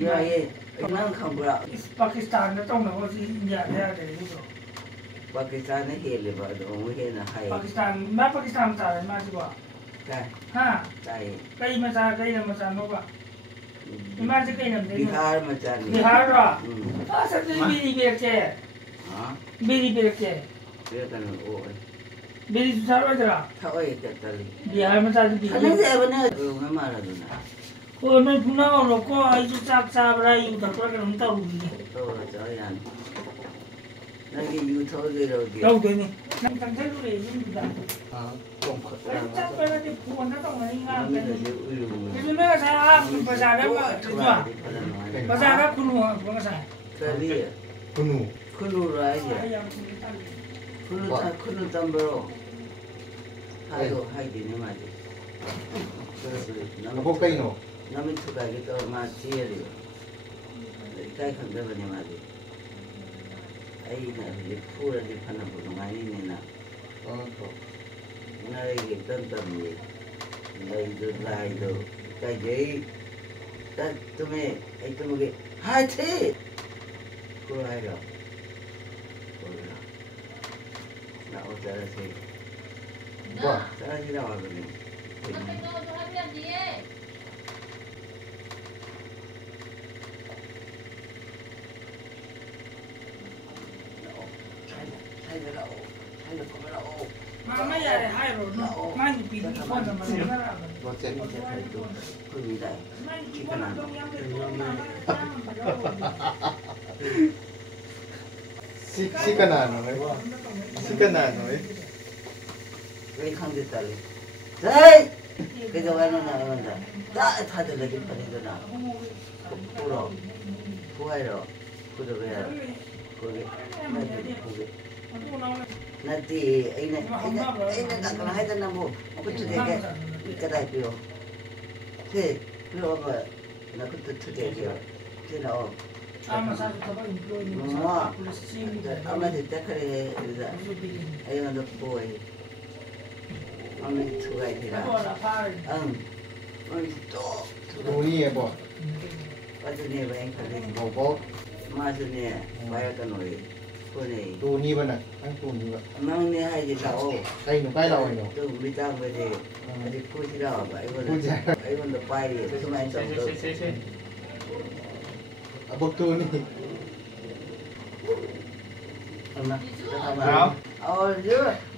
giờ ấy nó không được 파키스탄에 또 나고 인디아 해야 돼 이거. Pakistan nó hiện là vợ đồ mới hiện là hay 파키스탄 마 파키스탄 잘 마시고. cái 하. cái cây mà ra nó ba. 이마지 cây làm thế. Bihar mà chả Bihar à? ừ 아, 선생님 미리 이렇게. hả 미리 이렇게. biết cái nó ôi 미리 잘 와더라. thôi cái tali 비하면 자주 cái này 비하. dễ bên này ừ nó mà là được nè 그러면 분하고 놓고 아주 짝짝으라 이거 다 그렇게 넘다 우리. tôi là trời anh 나게 유토들어게. 여우되니. 난 강철로에 있습니다. 아, 좀 짝짝배라지 부원나 동아리가. 남이들 우유. 요즘 내가 사 바자라가 좋아. 바자라 그루와 그거 사. 그리 군우. 큰으로 하지. 큰으로 담으로. 하요 하기는 맞지. 그래. 뭐 까이노? 남이 투가게 또 맞지요. 이따 컨데버니 맞지. 아이나 이제 풀어지 파는 거 많이 내나. 나에게 던담이 나이도 나이도 까지 따뜻해 이따목에 하이트 그거해라 그거라 나 어쩌라지 뭐? 짜라지라 와그네 Mama ya de hairo no. Mani pidi kwanza manana. 뭐 쟤? 그입니다 시카나노. 시카나노. 왜 강제딸이 에이 그저 가는 나간다 다 타들어지 버리더나 불어 부하러 그러고야 거기 거기 나티 애는 가끔 하잖아 뭐 그때 되게 이까다 비요 그 그거 나 그때 투대죠 제가 Ama sa ka ba employee mo 뭐 sa policy mo. 아마 됐다 그래 그러다 아이가 너 보이 아마 투가 Ako 있더라 la par. 응 또 돈이 뭐? 빠져내 봐야 그래 뭐? 마저네 봐야 가노이 보내 돈이 뭐나? 한 돈이 뭐? 망내 하지 가오 까이노 까이라고요. 또 미담 거지 어디 꾸지라 봐 꾸지. 이거는 빠이 그만 좀 아, 뭐 돈이? 엄마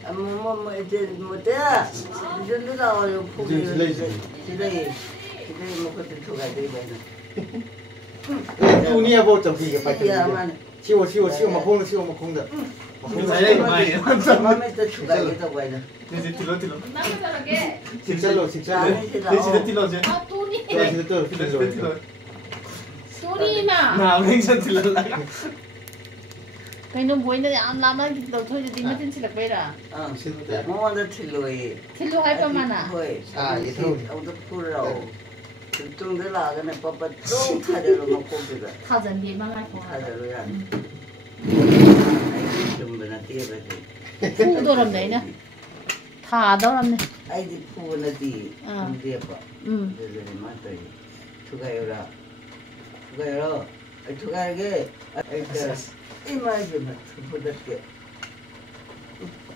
잠깐만 뭐 이제 못해 이제 나와요 포기 지레 먹고 들어가 되거든 돈이야 뭐 저기가 빠져. 야만 치워 막 공다. 마음에 또 추가해서 봐야 나무 저렇게. 식살로. 아 돈이. 돈이나. 그냥 보이는데 안 나만 또 저기 무슨 짓을 빼라. 뭐만 틀로이 틀로 할 것만아. 아 이거 아무도 풀어 뚱들 나가네 빠빠 똥 타대로 먹고 그래 타전 뒤만 할 거. 타대로야 좀 그나 뛰어가지 푸 돌았네. 다 돌았네. 아이디 푸는데 좀 뛰어봐 응. 그래서 맞다이 투가요라 투가게 이마이 좀 부탁해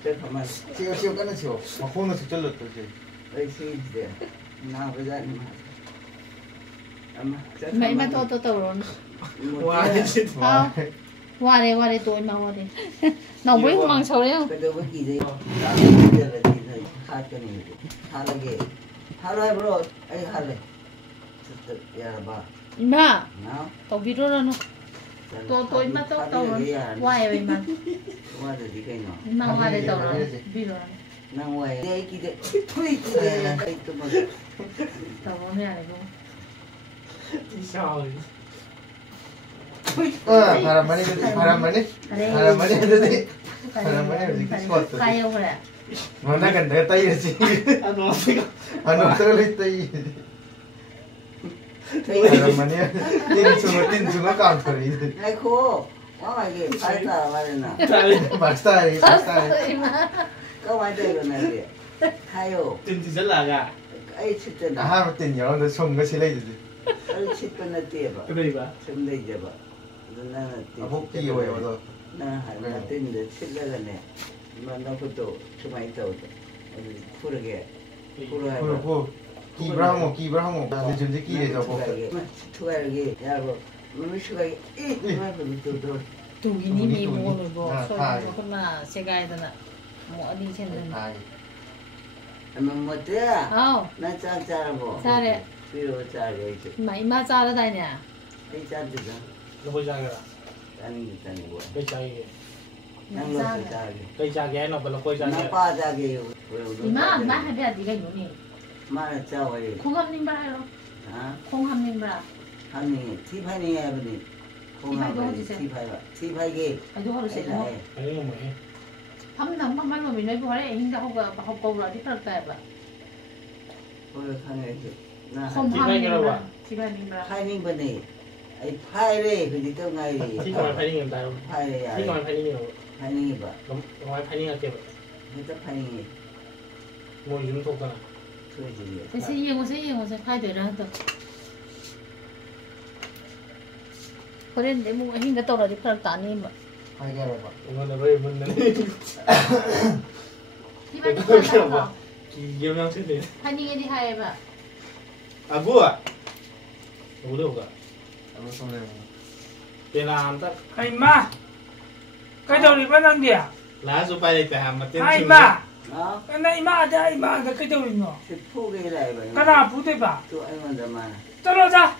잠깐만 치워 까는 치워. 막 공을 직절로 또지. 아이씨 나 보자 엄마 mấy to rồi qua đây tôi mà qua đây nó biết mang sầu đấy không cái đâu có gì đấy 하라게 하라 bro ai 하래 야 봐. mà tao biết rồi nó tôi mà tao qua vậy mà qua rồi đi cái nó mà qua đây tao biết rồi nang ngoài đây kia thôi kia cái tụi mình tao có nghe này không 바람만이 해도 돼. 가요 그래. 너나 근데 따이지. 어떻게 따이? 바람만이 띵수가 깜짝이. 아이고 이게 발사 말이나 박사이. có ai đây rồi này hay không tin thì rất là gà ai chích tên 아, 하루 땐 여러분들 총 같이 레이지. ai chích tên là tiền vậy cái gì vậy chích đây giờ vậy nó là tiền 복귀 요요. nó là tiền để chích đây là nè mà nó có tổ chúng mày tổ phu được kìa phu rồi 그리고 기브라모. 근데 준지 끼래서 복. thu cái gì ya rồi mình suy cái ít mà phải tổ 두기님이 뭐를 뭐 소리나 세가에다나 뭐 어디 챘는데 아, mà một đứa 어 nó cha bộ 잘해 ví dụ cha rồi chứ 마 이마 잘하다냐 cái cha thì sao nó bây giờ là anh gì bây giờ Nang lo se ta ge. Cây cha ghé nó bật là quay cha Na ghé. pa ta ge. Ima ma hai bia di cái nhỉ? Ma la chao ai. Không hâm ninh bra rồi. Ha? Không hâm ninh bra. Ha ni thi phai ni ai ba ni. Không ha ba thi phai ba. Thi phai ge. Ai đó rồi sẽ nó. Cái này không phải. Hâm nóng hâm ăn mà mình nói bố đấy, hình ra học câu rồi thì phải kẹp ạ. Ko le khang ai ge. Na Không hâm ninh bra. Thì phải ninh bra. phai ni ba ni. Ai phai re ke ji tao ngai ri. Thì còn phải đi làm sao? Phai re Thì ai. còn phải đi nhiều. Phai ni ba. Ngoài phải đi là kiểu Ni ta phai ni. ngồi dùng thuộc ra. Thôi ji. Thế sẽ yên, sẽ khai được ra được. Có nên để mua hình cái tàu rồi thì phải tán đi mà. Hai cái rồi bạn. Ngồi là về mình này. Thì phải tán vào. Kỳ yêu nhau chứ gì? Hai ninh đi hai em ạ. À vua à? Vua đâu cả? Ano xong rồi. Tiền làm tất. Ai ma. Cái đầu đi bắt ăn đi à? Lá số bay để hàm mà tiền Ai chịu. ma. Đó. Cái này ma đã ai ma đã cái đầu đi nó. Thì phu ge lại ba. Cái nào phụ đấy bà. Tu ai ma da ma. Cho nó ra.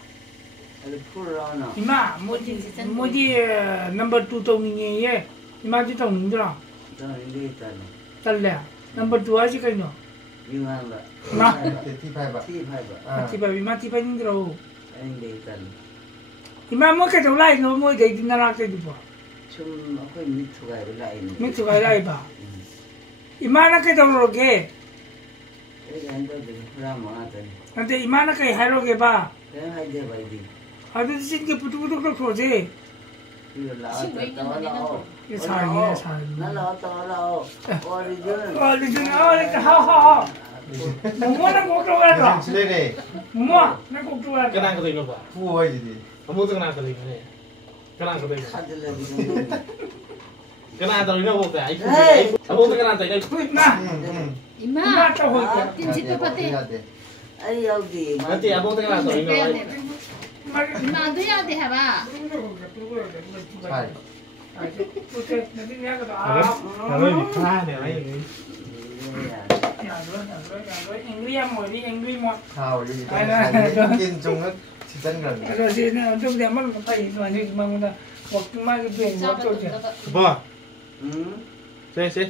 Ai phu ro no. Ima mo di number 2 tong ni ye. Ima di tong ni ra. Đó ni ge ta ni. Tal le. Number 2 aji kai no. Yu ma ba. Ma. Thi phai bạn. Thi phai ba. À. Ti ba ima ti ba ni ro. Ai ge ta ni. Ima mo cái đầu lại nó mo dei din ra cái đi ba. Chum ko mi thu ga ba lai ni. Mi tu ga lại ba. Ima na cái đầu ro ge. Ai ga ndo de ra ma ta ni. Ante ima na kai hai ro ge ba. Thế hai de bai di. Adu sin ke putu putu ko ko je. Yu la Xin ta mấy ta cái la này o. Cái sai ni sai. Na la ta la o. Origin. Oh, di jun oh, ha. Mo na ko to ga ro. Lên đây. Mo na ko to ga. Cái nào có thể nó vào. Phu hay gì đi. Không mua cái nào có thể này. Cái nào có thể. Kha de la di. Cái nào tôi nó vô cái. Không mua cái nào tới đây. Na. Ima. Ma ta ho ke. Tin chị tôi bắt đi. Ai yau di ma. Nó chỉ mua cái nào tới nó. Ma. Ima tôi ya đi hả bà? Phải. Putu na din ya ka to. Nó mới bị pha này mấy người. Ya rồi. Angry mo đi angry mo. Thao đi. Kiên trung hết. Chỉ chân gần. Rồi thì nó trong dem mà phải nói như mà người ta hoặc mà cái chuyện Sao của nó tôi chứ. Vua. Ừ. Xe.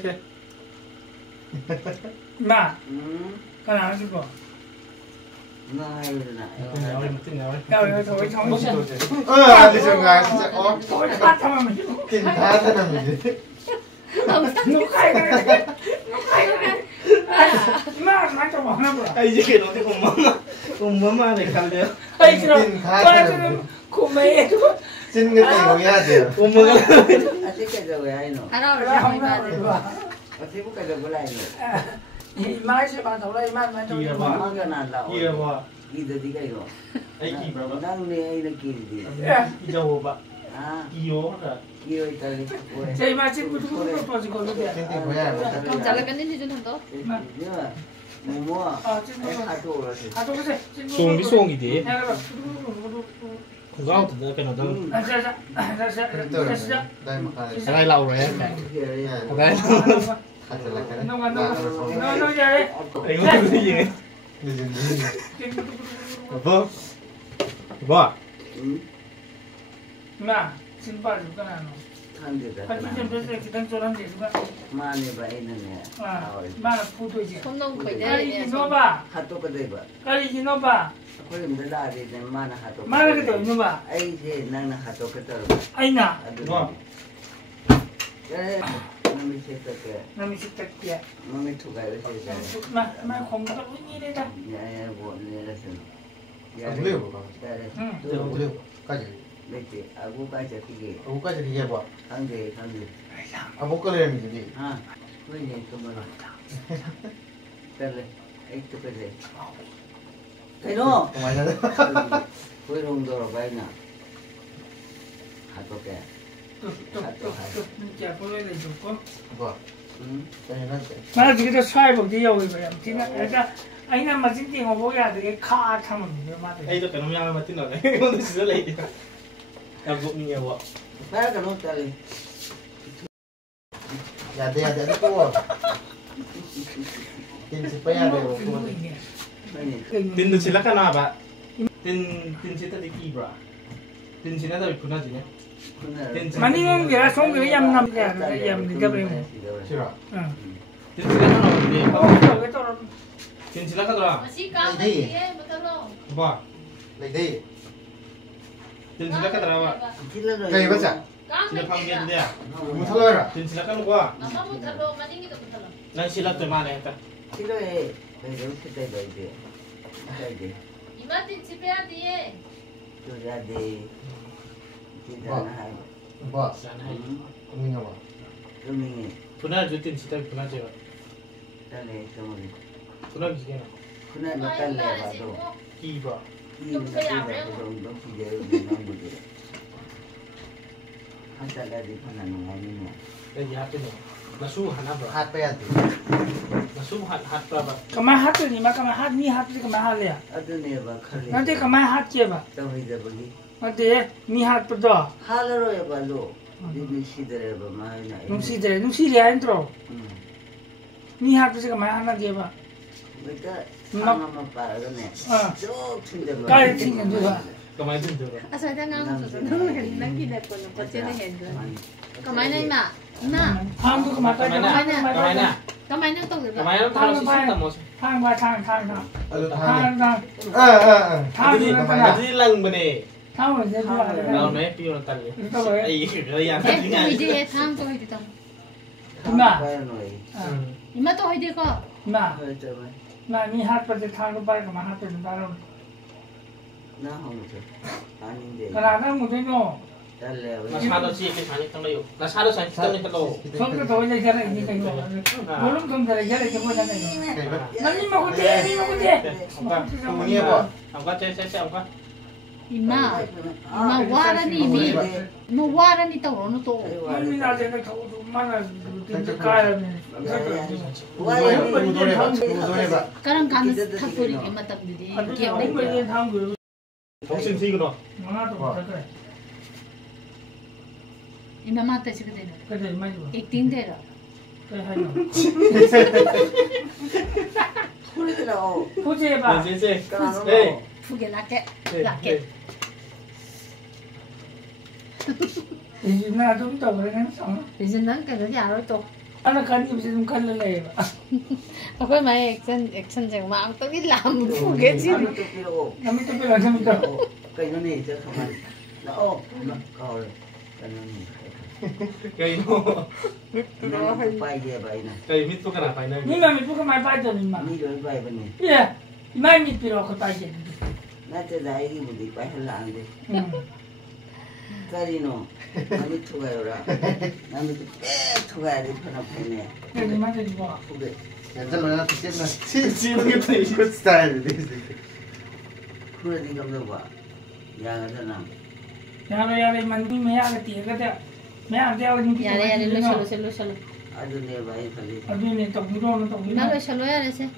Mà Ừ. cái nào chứ có. Nó hay rồi Nào nè. đi nào. Rồi thôi xong rồi. Đi trường gái sẽ có. Tôi bắt thằng mình. Kiên tha thế nào mình. Nó khai cái. Mà cho bọn nó rồi. Ai chứ cái nó thì không mắm này khăn đấy. Ai chứ rồi. Tôi cũng mày. Xin cái tình của nhà chị. Không mắm cái. Así que lo ve ahí no. À đâu Ra rồi không ba ra đi. được. Así porque lo ve ahí no. Mai sẽ bàn thảo đây mai cho Kìa đi. bà. Más ganar la Gì là vua. Y te diga yo. Ai kỳ bà bà. Nang ni ay na kiri di. Kỳ đâu bà. Ah, Kỳ vô hả. kiro itali ko. Chạy mà xin một chút tôi có được. Kiên tình của nhà. Không trả lời cái này thì thằng đó. Nhưng mà mua xin ay một hato ra si. à tôi có thể xin một Xuồng với xuồng gì thế. Nè rồi. Không có thì cái nó đâu. Đây mà khai. Cái này lâu rồi á. Ok. Khai sẽ là cái đấy. Nó ra Anh có cái gì? Đi dừng đi. Vâng. Vâng. mà xin bảo giúp cái nào Kan di phải ta. đi xem cái đang cho làm gì các Ma ni ba ina ne. à mà là phụ tôi gì Không nông phải cái đây gì nè. nó bà Hato ka di ba? cái gì nó bà Ko rin dala di ne ma na hato. mà là cái tuổi nó bà Ay di nang na hato ka ta. anh à Vâng. Eh, nami se ta ke. nó mình sẽ tách kia Mami tu ga si sa. mà không có cái gì đấy ta Ya ya bo ni la sin. Ông liều của con. Ya. Ông liều. Cái gì? Leke, aku baca tiga. Ông cái gì vậy bọn? Kan di. Ông có lên mình gì? Ha. Ko ni tu mana. Tele. Itu ke de. Pero, Không ai nữa. ko rong do ba na. Hato ke. chả có cái gì được không Vâng. Cái này nó sẽ. mà chỉ cái xoay một cái dầu vậy thì nó anh em mà chính tiền của bố già thì cái kha thằng mình mà thì Ai tôi cái nó nhau mà tin rồi. Không tôi sửa lại. Em cũng nhiều ạ. Para que no tele. Dạ thì nó cua. Tin sẽ phải ăn được cua. Ini. Tin được silakan apa? Tin tin kita di kibra. Tin sini ada ikut aja nih. 만이는 게라 송게 얌 남게 얌 니가브레 싫어. 응 딘지가 하나 없는데 왜 떨어 딘지가 하더라 Masih kau dia betul loh. 봐 Lấy đi. 딘지가 하더라 Cây bắt chả? Kau 진짜 방귀인데 Muốn thắt lơi à? 딘지가 하는 거야 Mama betul loh, mending kita betul loh. 난 실력들 많이 했다 필요해. 내가 그때 돼. 이제 Ibatin cipaya dia. 줘야 돼. 진짜 나 Vợ. 짠해 Mình không ạ? 음이 분할 줄 딘지다 분할 제가 딸에 좀 분할 기계나 그날 몇 달래 봐도 기봐 이 그럼 너 기대 너무 돼. 한 달짜리 하나는 아니냐. 여기 하트네 나수 하나 봐 Hát pe thì. 나수 핫 봐봐 그만 하더니 막 그만 하니 하더니 그만 할래야 어떤 봐 칼리. 나한테 그만 하지 봐 또 이제 보기. 어때 니 하더도 하루로 해 봐도 이 시대에 봐 많이 눈시들에 눈시리 안 들어 응. 니 하더니 그만 하나 게 봐. 그러니까 하나만 빠르네. 쭉 튕겨 봐. 까이 튕겨 봐. 가만히 좀 들어 Asal jangan ngomong nang kita pun pasti dah hendak. Kau main ni mak? Mak. 다음도 그만 빨리 가만히 가만히 Kau main nang tong dia. 가만히 타로 시스템 뭐 탕 봐, 탕. Ừ, thang 탕. 아들이 아들이 랑 보네 탕을 이제 좋아하네. 나오네 비오는 딸이 이게 야 Eh, tu ide thang tu ide tong. 이마. 빨리 Ima tu ide ko. 이마. 그랬잖아. 나니 핫버지 탕도 빨리 그만 핫버지 따로. 나 하면서 아닌데. 그러나 못해요. 달래. 나 사도 지게 자니 땅래요 나 사도 자니 땅래 땅로 손도 더 이제 저래 이제 이거. 물론 좀 저래 저래 좀 보자 이거. Cây bắt. 남이 먹을 때, 니 먹을 때. Không nghe vợ. 아까 쟤 아까 Ima. Ima wara ni mi. Ima wara ni tau rono to. 남이 나한테 저도 만나 진짜 가야 돼. Sekarang kan thapuri ke matab di. Kiau ni. 이거 다음 거. 정신 튀기노 하나도 못 그래. Ima mata sih kena. 그래 많이 봐. Acting dia. 그래 하요. 소리들어. 보지 해봐. 쟤 까는 에이 거. Fuge lake. Lake. 이제 나좀 더 그러겠어. Jadi nang kan dia aroi to. 하나 간이 무슨 좀 갈래 봐. Aku mai action jeng mang to đi làm fuge chứ. 남이 또 필요고. 남이 또 별로 안 또. 그녀는 이제 가만. 나 가을. 그녀는. 그이노 나는 빠이게 바이나. 그이 밑도 가나 파이나 니만 믿고 많이 빠져 니만. 니를 바이버니. 예. 이만 믿기로 그 빠져. 나한테 나이기 무디 빠이할라 안 돼. 응. 까리노. 남이 투가요라. 남이 또 투가야 돼 편한 편에. 그래 니만 이거. 후배. Chắc là nó trực tiếp là chiêu cái good style đấy. 그래 네가 봐. 야가잖아. 야래 만두 매야가 뛰어가대. 매야 되어 니. Ya le lo solo. 아주 내 바이 살리. 아주네 또 무도는 또 Ima lo solo ya le se.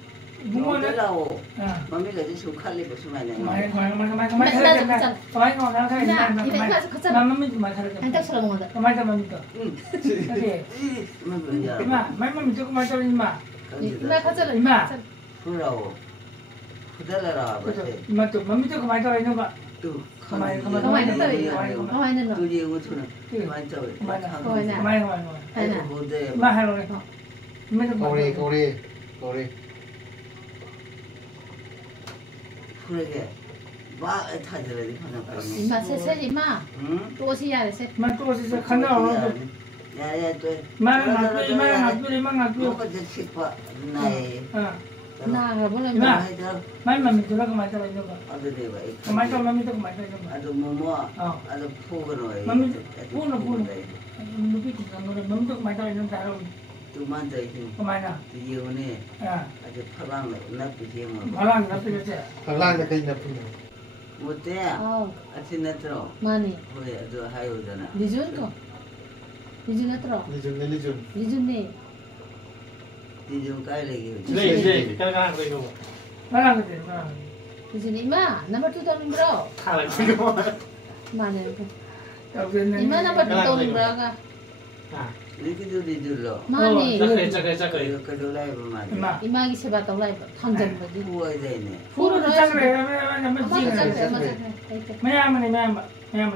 무모는 뭐라고? 아. 마미가 지금 칼리 무슨 말이야? 많이 가르쳐. 많이 가르쳐. 나만 믿지 마 가르쳐. Nanti solo ngomong. 그만 좀 믿어. 응. 그래. 뭐야? 이마, 말만 믿고 말 좀 이마. Ima kaca 이마. 그러라고. 그달라라 그죠. 맞지? 이마 또 믿고 말 좀 이놈아. 또 가만히 Kau main tu. Kau main tu. 둘이 우투는 그만 저. 가만히. 아이고 뭔데? 이마 하러 해. 이마도 Câu đi. 그러게. 막 타들어야 하나. Ima se ima. 응? Tu si ya le se. 만 또 어디서 간다 오늘. 야야 또. 이마 뭐가 저 싶어. 나이. Na ga boleh. Ima. 아이들 말만 믿고 그만 좀 이놈아. 아들이 봐. 그만 좀 믿고 말 좀 이놈아. 아주 뭐뭐 어. 아주 푸거노. 맘이 푸는. 눈빛이 그거는 너무 말 좀 이놈 다로. 두만 더 있으면 그만아. 이혼에 아. 아주 파방 나쁘지 뭐. 말랑 나쁘지. Thằng Lan là cây nhập phương. 못돼. Oh, 아침 나트로. mani. 뭐야 저 하요잖아. Dijun ko. Dijun na tro. Lijun. Dijun ni. 이좀 깔래기. 네 깔깔한 거 이거 말랑 그래. 말랑. Dijun ima. Number 2 tahun bro. 칼을 이거 Mana? 여기는 Ima number 2 tahun bro ka. 이렇게 들러. Mani. 잠깐 이거 그 라이브 말이야. 이마. Ima gi seba tong lai thangjan ba ji. 후워야 되네. 후로 짝래. Ama 면 ta 지는. chakre, ama chakre. 매야만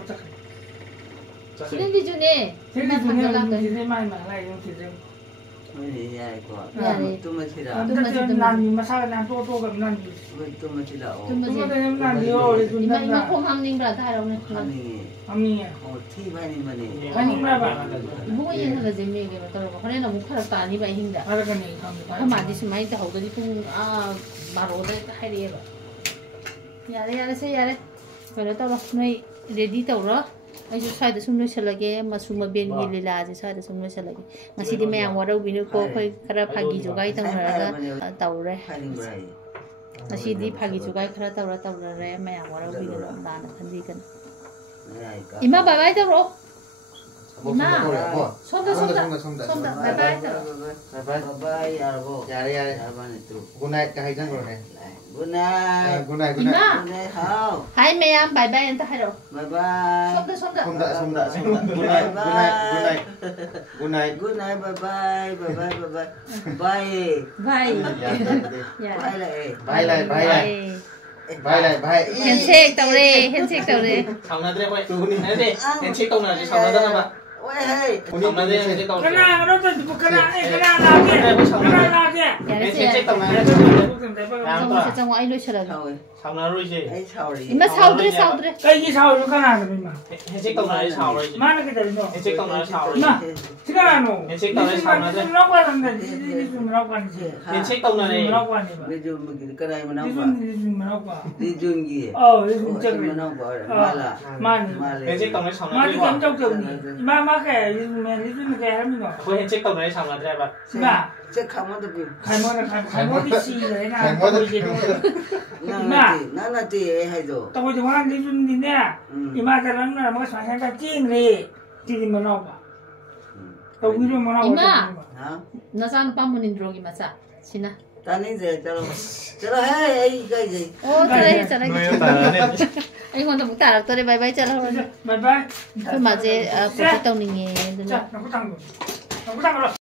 짝래. Sini di Juni. Thế thì Mà chúng thằng em làm thì cái. thế mai mà lại không thì thế. Mới đi dài quá. Dạ đi. Tôi mới chỉ là. Tất nhiên làm gì mà sao làm to cầm làm gì. Tôi mới chỉ là. Chúng Chúng mà ta gì? em làm gì rồi chúng ta Mà không ham ninh bà thay đâu này. Anh này. Ami à. Thi bay đi mà này. Anh ra bạn. Ibu ini thằng gì mình cái mà tao bảo cái này nó cũng khá là ni vậy hình đã. Ada kan ni kami. Không mà đi xem máy tao học cái pung bà rồi đấy hay đi rồi. Yare sẽ yare. Phải là tao nói ready tao rồi. Ai chú sai được xung đột là cái mà xung mà bên cái lila chứ sai được xung đột là cái. Mà xí đi mày ăn vào đâu bị nó có phải khá phagi chú cái tao là tao rồi. Phải đi rồi. Mà xí đi phagi chú cái khá tao rồi mày ăn vào đâu bị nó làm đàn thành gì cần. Ima bye bye tao rồi. Ima. Sonda. Bye bye tao. Bye bye Arbo. Yare yare. Arban itu. Good night kahit lang ko na. Good night. Good night. Ima. Good night how. Hai mày ăn bye bye anh ta hay rồi. Bye bye. Sonda. Sumda. Good night. Good night. Good night. Bye bye. Bye. Bye. Yeah. Bye lại. Bye lại. Handshake tao đi. Xong là đây quay. Này đi. Em check tông này xong là đó mà. Ôi hey. Xong là đây em check tông. Cái nào nó tôi cái nào kia. Yare Em sẽ check tông này. trong trong ai lôi chơi Thôi. Xong là rồi gì? Ấy sao đi. Ima sau đấy. Cái gì sao nó cái nào rồi mà. Em check tông này xong rồi gì? Mana kita ini. Em check tông này xong rồi. Nah, sekarang no. Em check tông này xong là đây. Melakukan ini melakukan sih. Em check tông này này. Melakukan nih, Pak. Đi dùng begini cái này mà nó Itu bảo. melakukan. Đi dùng gì? Itu cek Mà nih. nó bảo là Mani. Em check tông này xong là Mani đây kan qua. cok cok nih. Mama kayak itu kayak kami no. Thôi em check tông này xong là đây bạn. Nah, Chứ không có được việc. kayak mau di sini lah, nah. Kayak mau Tahu di- jadi. Nó thì hay rồi. Tahu cuma di sini ni ya. Ima dalam na mga saya ka cing ni. Jadi melakukan. Tahu itu melakukan. Ima. Hả? Nó sang pamunin drogi masa. Sina. Ta नहीं दे चलो hey cái gì? Ô trời trời. Nuôi nó tờ nên. Anh còn tao tả tôi đi bye bye chalo. Bye bye. Thôi mà je cũng tao ninh nghe. Cak, aku tangguh. Aku tangguh.